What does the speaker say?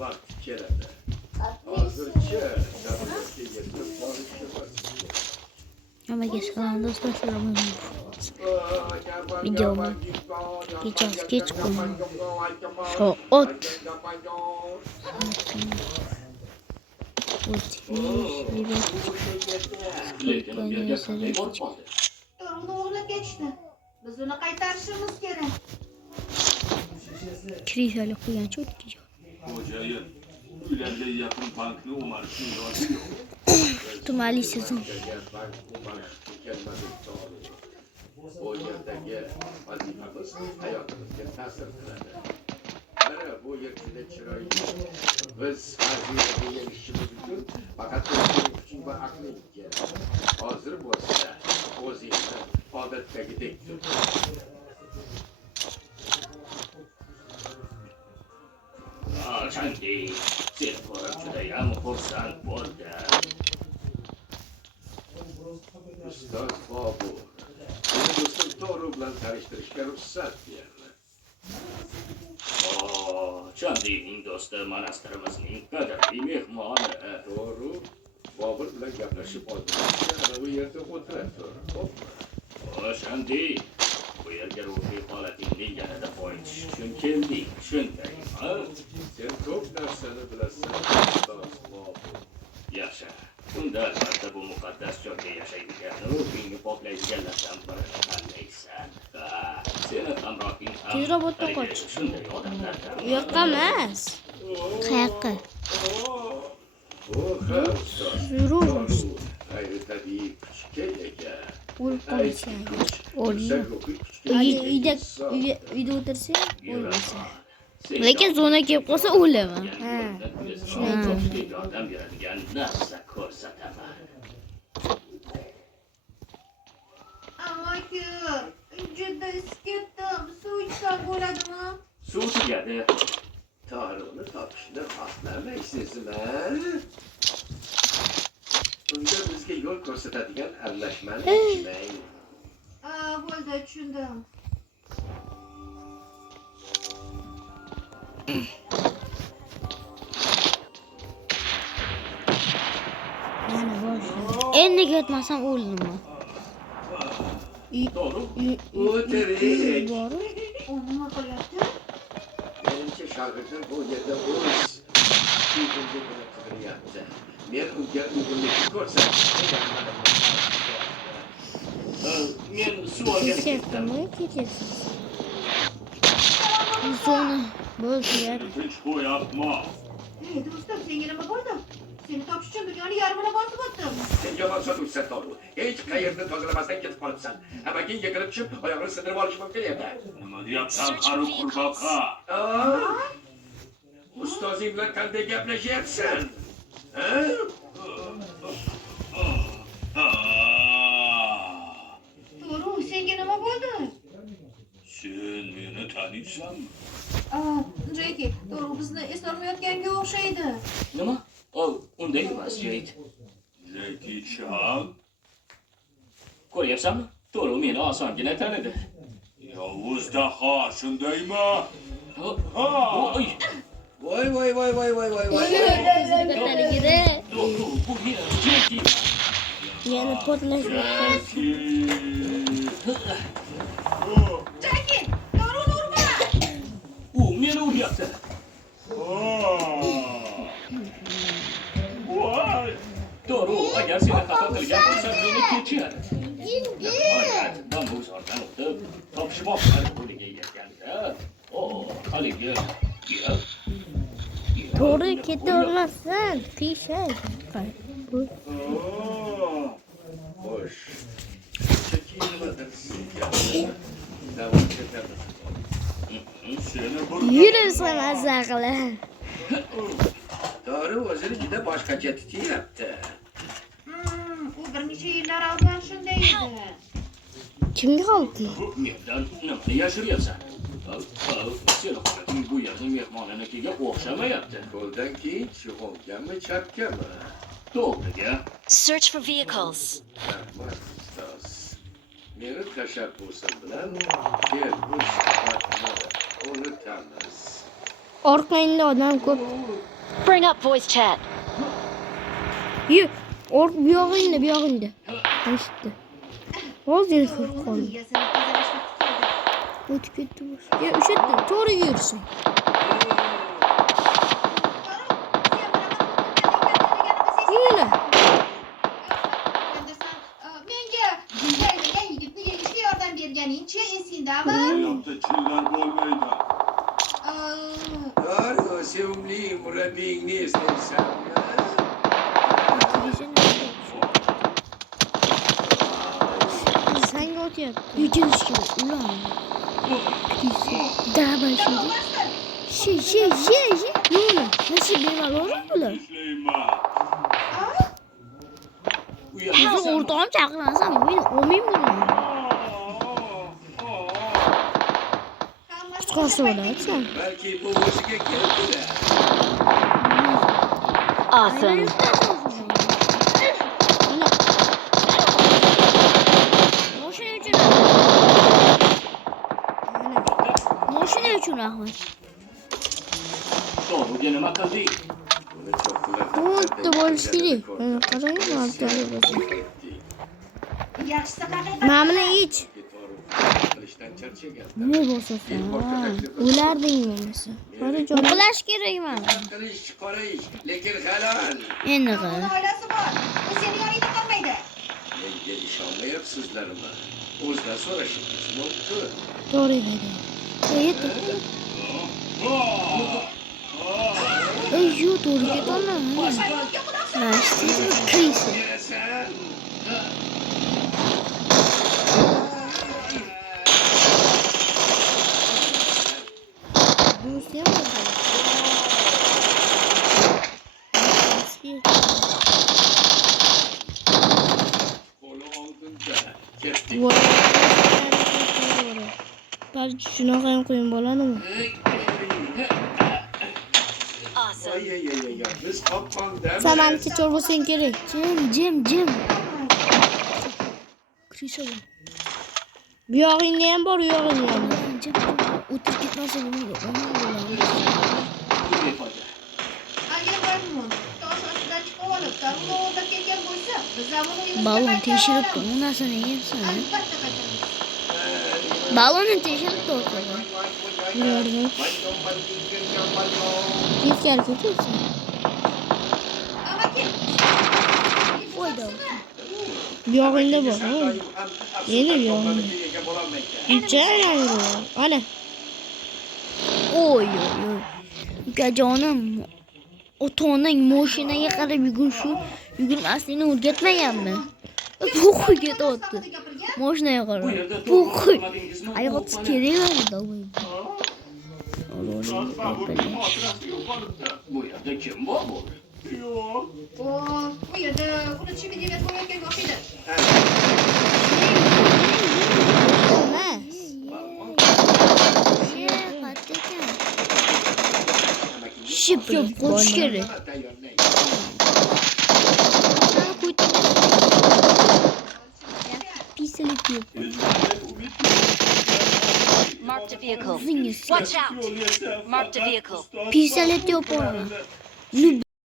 vaqti keladi. Hozircha samolyotga yetib borishimiz. Hammaga salom do'stlar, assalomu alaykum. Videomi kech qolmang. Soat Lekin yerga qanday borib qoldi? Uni o'g'irlab ketishdi. Biz uni qaytarishimiz kerak. Kirishalik qo'ygancha o'tdik. Xo'jayin, uylarga yaqin bankni o'marishning iloji yo'q. Tumali sizin. Bu yerdagi vazifamiz hayotimizga ta'sir qiladi. Mana bu yer juda chiroyli. Biz fazilatga erishishimiz uchun faqat o'zing kuching va aqling kerak. Hozir bo'lsa o'zingni odatdagidek tut. Chandi, sen ko'rib judayam xursand bo'ldim. Ustoz Bobur, meni do'stim Toru bilan tanishtirishga ruxsat berdi. Chandining do'sti monastirimizning qadrli mehmoni. Toru Bobur bilan gaplashib olguncha ana bu yerda o'tira tur. Chandi, bu yerga ruhiy holatingni yanada boyitish uchun keldik, shundaymi? Sen ko'p narsani bilasan, ustoz Bobur. Yaxshi. Unda albatta bu muqaddas joyda yashaydigan ruhingni poklaydiganlardan birini tanlaysan. Seni hamrohing ham Tezroq o'tda qoch. shunday odamlardan. U yoqqa emas. Qayoqqa? Bu ham ustoz Yuruvmiz. Toru g'ayritabiiy kuchga ega. O'lib qolsang. O'ldi. Uyda o'tirsa, o'lmaysan. Lekin zona kelib qolsa o'laman. Yordam beradigan narsa ko'rsataman. Aka, juda isketdim. Suv ichsam bo'ladimi? Suv tugadi. Toruni topishni xohlamaysizmi? Unda bizga yo'l ko'rsatadigan aralashmani ichmang. Bo'ldi, tushundim. Mana bosh. Endi ketmasam o'ldimmi? To'g'ri. O'tiring. U nima qilyapti? Menimcha shogirdim bu yerda o'z uygunligi bilan qidiryapti. Men unga uygunlikni ko'rsatishga Men suv olgani ketdim. Ketyapsiz. Zona bo'ldi yer. Tinch qo'yapman. Hey do'stim, senga nima bo'ldi? Seni topish uchun dunyoni yarmini bosib o'tdim. Sen yomon sotuvchisan Toru. Hech qayerni tozalamasdan ketib qolibsan. Amaking yiqilib tushib, oyog'ini sindirib olishi mumkin edi. Nima deyapsan, qari qurbaqa? Ustozing bilan qanday gaplashyapsan? To'ru, senga nima bo'ldi? Sen meni taniysanmi? Jeki, To'ru bizni eslolmayotganga o'xshaydi. Nima? Unday emas, Jeyt. Jeki Chan. Ko'ryapsanmi? To'g'ri, meni osongina tanidi. Yovuz daho, shundaymi? Voy. To'g'ri, bu Jeki. Yana portlash Jeki. Jeki, To'runi urma! U meni uryapti. To'g'ri, agar seni xato qilgan bo'lsam, meni kechir. Nihoyat, bambuzordan o'tib, topishmoqlar qo'liga yetganda, haligi to'g'ri ketavermassan. Qiyshak. Xo'sh. Chekinimadir sizga. Davom etamiz. seni Yuribsan mazza qilib. Toru o'zini juda boshqacha tutyapti. U bir necha yillar avval shunday edi. Kimga oldi? mendan nimani yashiryapsan? Seni holating bu yerning mehmoninikiga o'xshamayapti. Qo'ldan keyin o'ngami, chapgami? To'g'riga. Search for vehicles. Rahmat ustoz. Meni tashabbusim bilan kelgusi sifatni unutamiz. Orqangda odam ko'p. Bring up voice chat. Yu, bu yog'ingda. Eshitdi. Hozir ko'rib qoldim. Miyasini tozalashga tutildi. O'tib ketdi bosh. Ya, o'sha yerda to'g'ri yursin. Yula. Menga jillaylagan yigitni yengishga yordam berganingcha esingdami? Yaptı çiller olmaydı. Doğru, sevimli murabbiying ne istersen ya. Senga o'tyapti. Yugurish kerak. Ulan. Daha başladı. Şey. Yula. Nasıl benim alalım bular? Bizi ortağım çağıransam beni olmayayım bunu. Çıkarsa olaysan. Belki bu hoşuna geldi. Awesome. Moshina uchun rahmat. Doğruga nima qildik? Bunu çok kullandım. Xuddi bo'lishi kerak. Qarang, mavjudlar bo'lsin. Yaxshisi qanday Mana buni ich. Kılıçtan charchagan. Ne bo'lsa o'larding menisi. Qara jon. Uxlash kerak mana. Kılıç ko'rish, lekin halol. Endi Uni qara. oilasi bor. U seni yoningda qolmaydi. Menga ishonmayapsizlarmi? O'zdan so'rashingiz mumkin. To'g'ri dedi. Yetti. Yo, to'g'ri ketolmayman. Mana shu krisi. Yarasan. Do'st ham Kolu oldinda. Ketdik. Balki shunaqa ham qo'yib bo'ladimi? Awesome. Ay. Biz qopqonda. Samanlikka chor bo'lsang kerak. Jim. Krisa bor. Bu yog'ingda ham bor, u yog'ingda ham bor. Jim. O'tirib ketmasa bo'lmaydi. Agar maymun tosh ostidan chiqib olib, tarmoqda kelgan bo'lsa, biz ham uni uyimizga Balon qaytarib- tekshiribdi, u narsani yeyapsan. Albatta qaytaramiz. Balonni tekshiribdi o'rtada. Gördüm. Tezkar ketyapsan. Amaki. Qo'ydi. Bu yog'ingda bor. Yeni bu yog'ingda. Jaylangur. Ana. Oy. Ukajonim. Ota-onang mashinaga qarab yugurmaslikni o'rgatmaganmi? Bu qo'y ketyapti. Mashinaga qarab. Bu qo'y. Hayot kerakmi davay? Bu yerda kim bor bu? O, bu yerda uni chimi deb qo'yayotganga o'xshaydi. Ship qo'yish kerak. Pistolet yo'q. Marked a vehicle. O'zingiz. Watch out. Marked a vehicle. Pistolet yo'q.